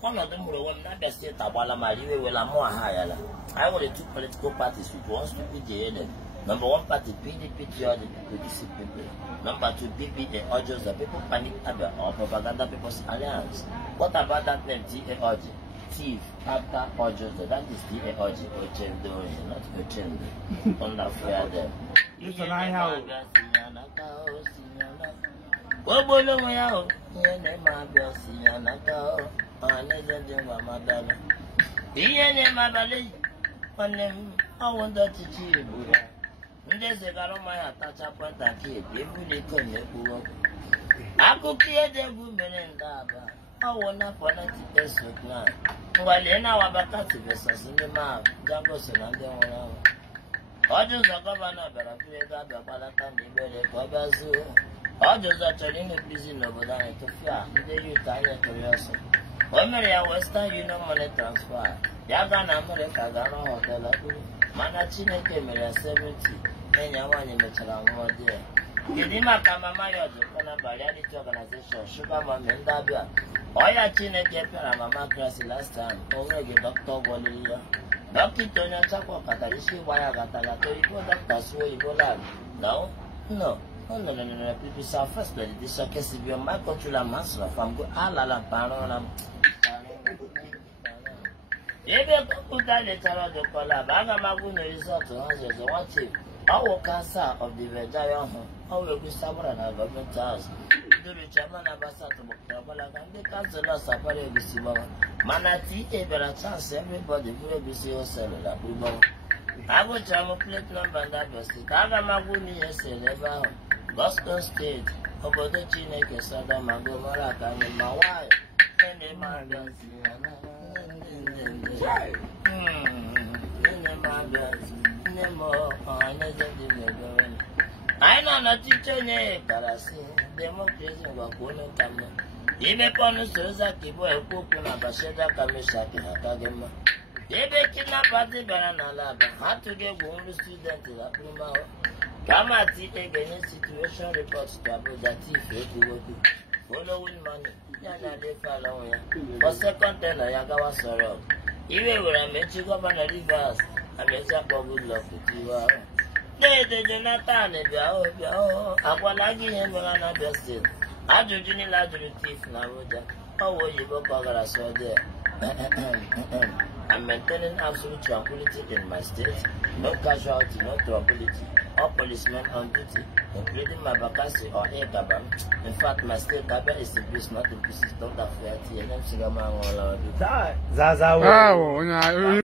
One of them will not be state Abala Mali will a more higher. I want the two political parties which wants to be the number one party, PDP, the people deceive people. Number two, BBA urges the people panic about or propaganda people's alliance. What about that name, TA urge? Thief, after urges, that is TA urge, Ochendo, not Ochendo. On the fair them. You can I have. Obolomoya, Yene Mabel, Sianaka, Another Madame. Yene Mabale, on them, I want that to cheer. There's a Garomaya touch up on that kid, if we couldn't work. I could clear the women in Daba. I want not for 90 days with now. While in our Batati vessels in the mouth, Jagoson and then 1 hour. Orders the governor, but I feel that the Palatan, the very Cobazu. Orders are turning a busy over there to fear, the youth are curiosity. Omeria Western Union money transfer. Yagana America, Gano Hotel, Manachine Cameria 70, and Yawani Metala more there. Gidima Kamamayo, the Canabarianity organization, Sugar Mom and Dabia. Oya Chine Kepera Mama Crassi last time, already Dr. Bolia. Dr. Tonya Chaco Catarishi, Wayagata, Dr. Sway Bolan. No. No, people say first lady, this is a case of your microchula master from Alala Paranam. If you put that letter the collar, Bagamagun resort to answer the what if our cancer of the Vajaya, how will be someone at government house? Do the German ambassador to Mokabala and the council of Sapari Bissimo. Manati, a chance everybody will be so cellular. I will travel plate number that was it. Agamaguni, yes, never. Boston State, about the Chineke, Sada Mago Maraca, and my wife, and the man. I know not teacher, but I see democracy of Gona Kama. Even connoisseurs are keep a cook and a Basheda Kamishaki Hakagema. They kidnap at the Banana Lab, had to get one student to the Prima. Kamati against situation reports to about that if you following money. Yana de follow for second ten Yagawa Sorrow. Even when I met you governor Rivers, I met you good luck with you. They Jonathan, Aqualagi and Morana Bestin. I do Large thief now. How will you go over us there? I'm maintaining absolute tranquility in my state, no casualty, no troubility, all policemen on duty, including my Bakasi or Egabam. In fact, my state Baba is in peace, not in peace, don't have fear, and I'm Sigama.